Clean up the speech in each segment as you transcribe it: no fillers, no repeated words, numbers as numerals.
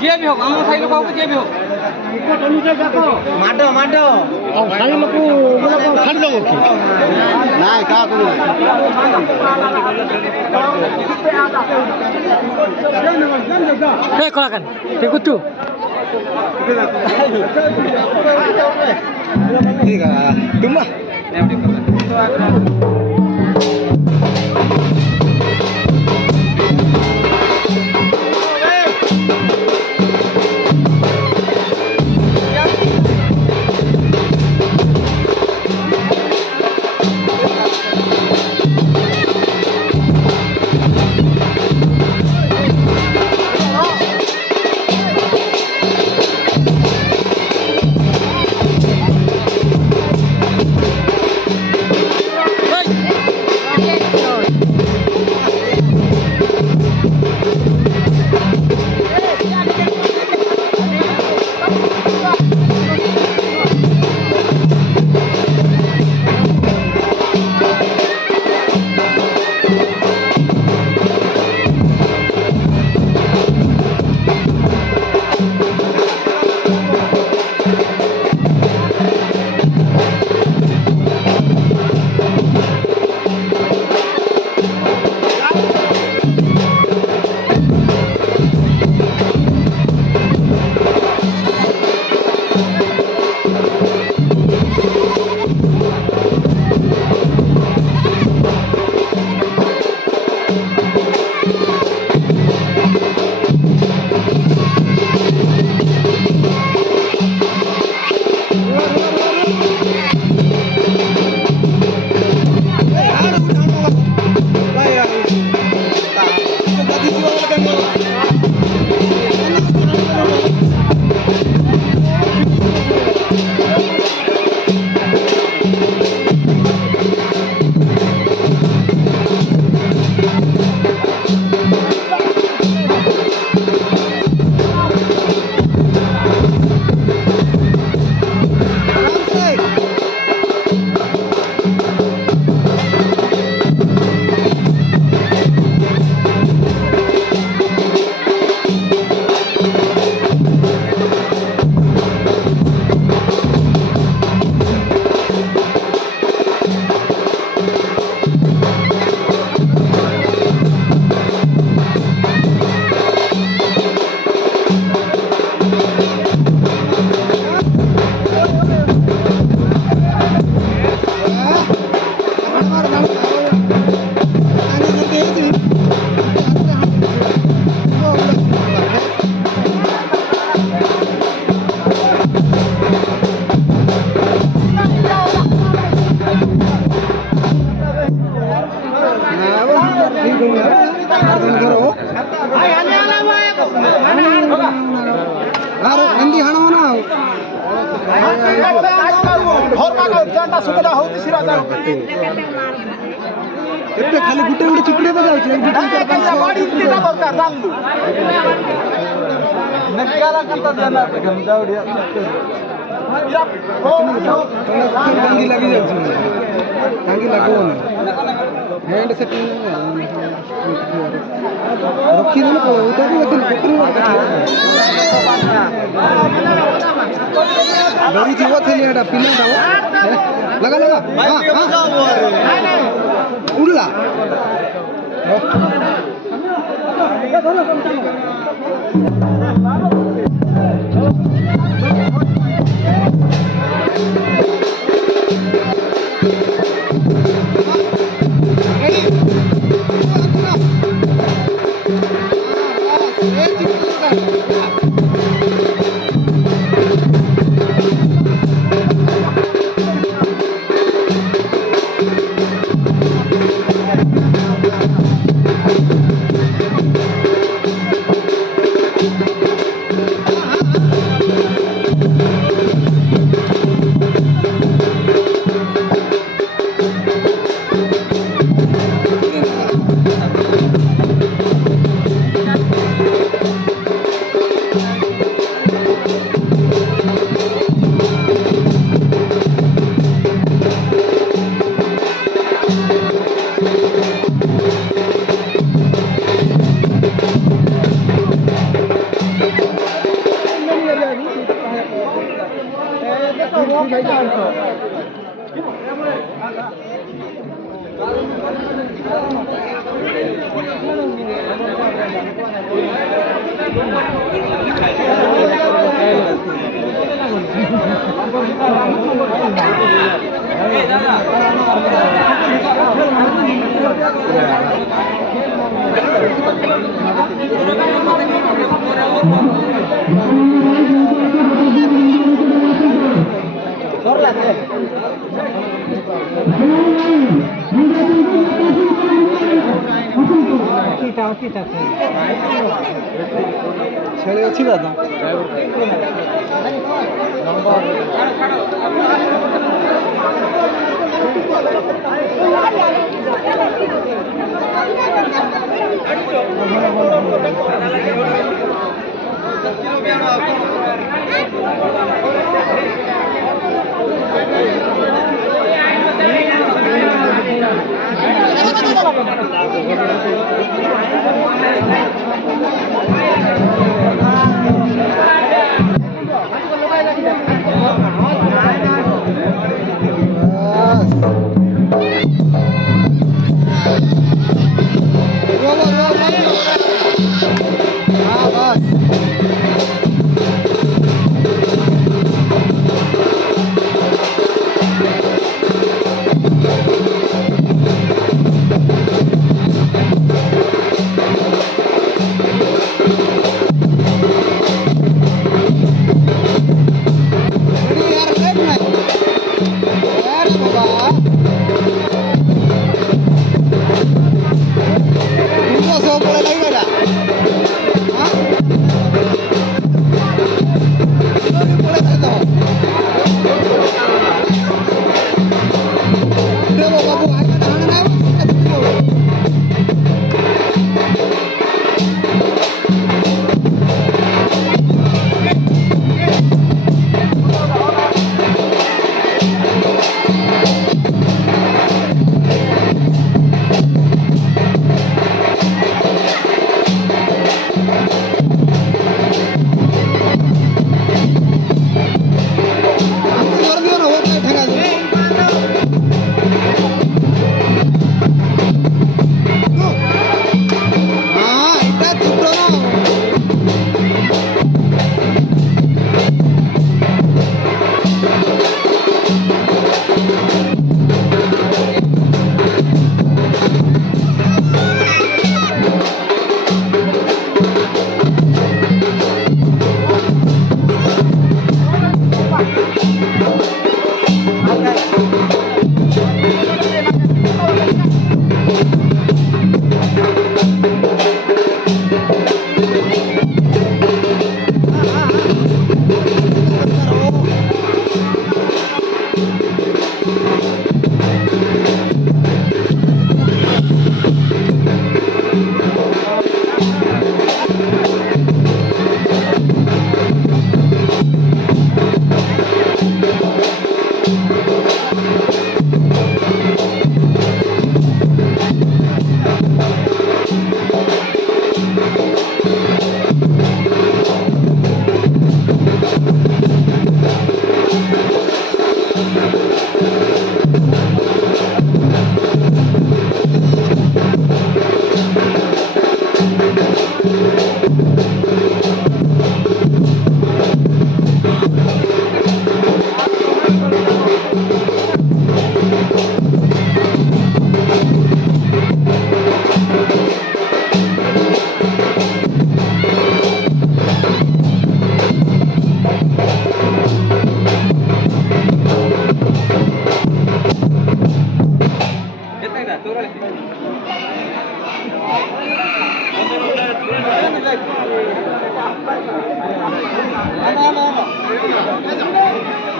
যে भी হোক আমার সাইড কাউকে যে भी হোক মাডো মাডো সাইড লোক ছাড়ি দেবো কি নাই কা করু এই কলাকান ঠিক কুতু ঠিক আছে তুমি सुविधा होती खाली गुटे गुटे चिपड़े लगी हैंड सेटिंग रखी डरी जीव थे फिल्म लगा लगा उड़ला ছেড়ে যাচ্ছি দাদা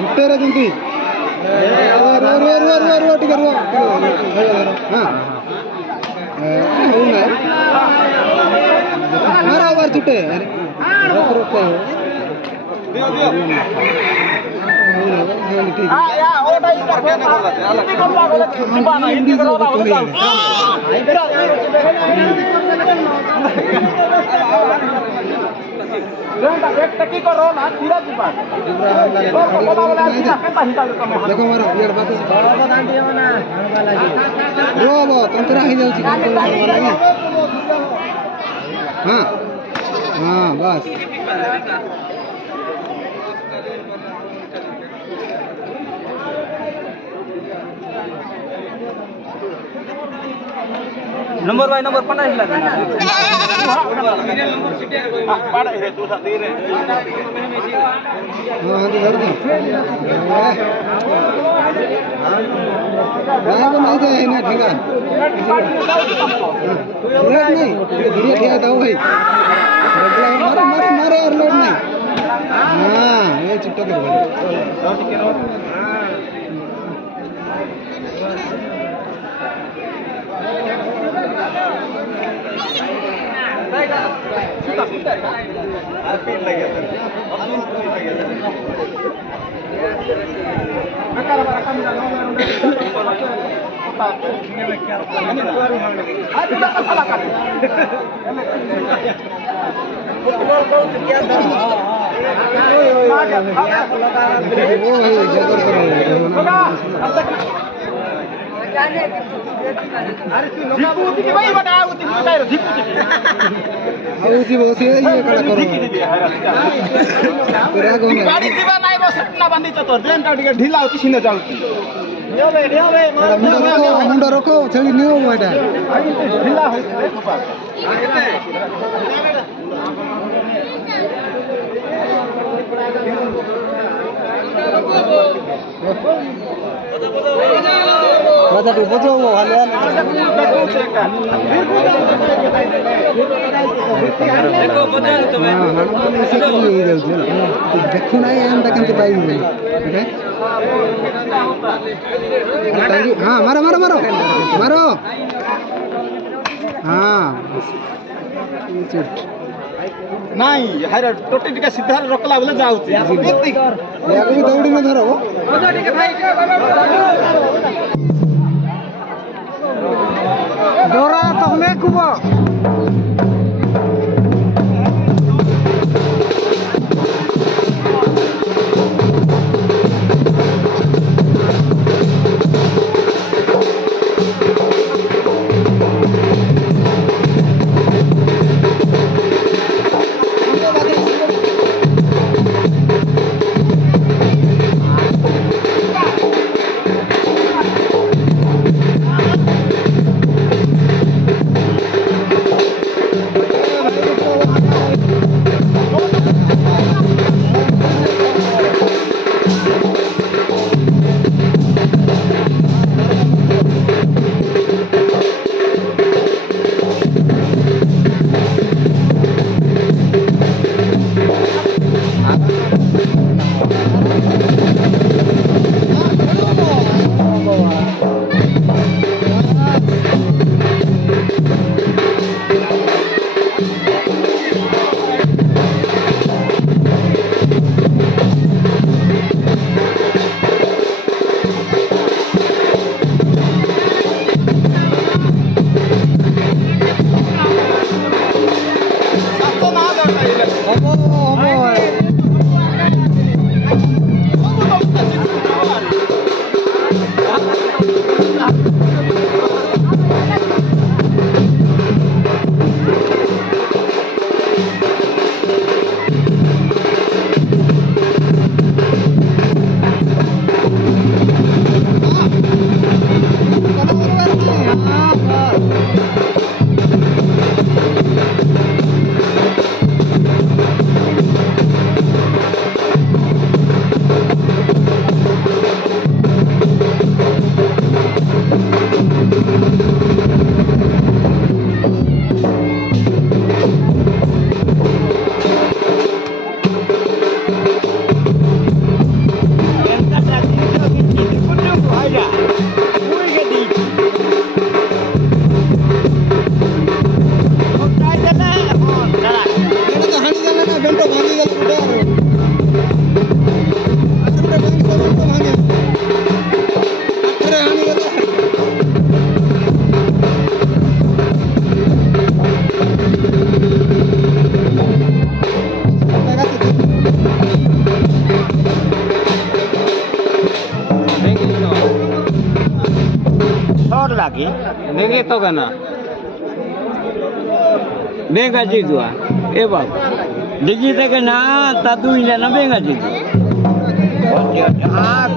ಗುಟ್ಟೇರ ಜಂತಿ बराबर छुट्टे ठीक देखो मारो ये बात रो बो तंत्रा ही जाउची हां हां बस नंबर बाय नंबर 15 लाख हां तो धर दो भाई को नहीं जाए ना ठेका लोड नहीं धीरे ठेका दो भाई मारो मारो मारो और लोड नहीं हां ये चिपटा कर आउची बसे ये कला करो तेरा को गाड़ी जीवा नाही बस सपना बांधीच तो ट्रेन का टिके ढिला होची सिने जाउची मुंडा रखो छली नियो बेटा ढिला होची रे गोपाल राजा तू बचो वो हाले देखो ना एमटा केमते पाइबी ओके हां मारो मारो मारो मारो हां नाही हारे टोटी टिके सीधा रखला बोले जाउची याको भी दौड़ी में धरो डोरा तो हमें कुबो দেখে তো কেন বেঙ্গা জিতুয়া এ বাবা দেখি থেকে না তা তুই না বেঙ্গা জিতু হ্যাঁ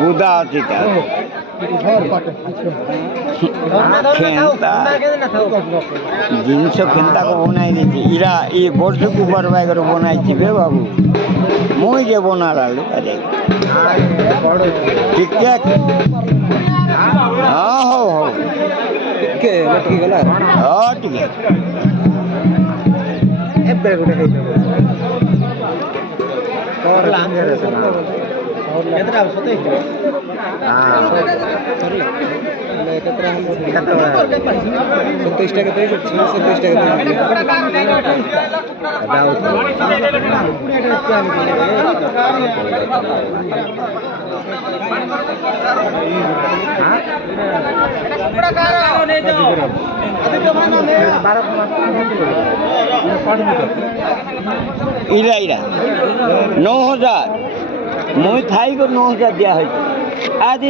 বুদা আছে ଜିନିଷ କେନ୍ତାକୁ ବନାଇ ଦେଇଛି ଇରା ଇ ବର୍ଷକୁ ବରବାଇ କରି ବନାଇଥିବେ ବାବୁ ମୁଇଁ ଯେ ବନାଲାଲୁ ଆରେ ଟିକେ ହଁ ହଉ ହଉ ଟିକେ ଲଟକିଗଲା ହଁ ଟିକେ ଏବେ ଗୋଟେ କେତେଟା 27 କେତେ 27 ইরা ইরা 9000 মুই থাই 9000 দিয়া হয়েছে আদি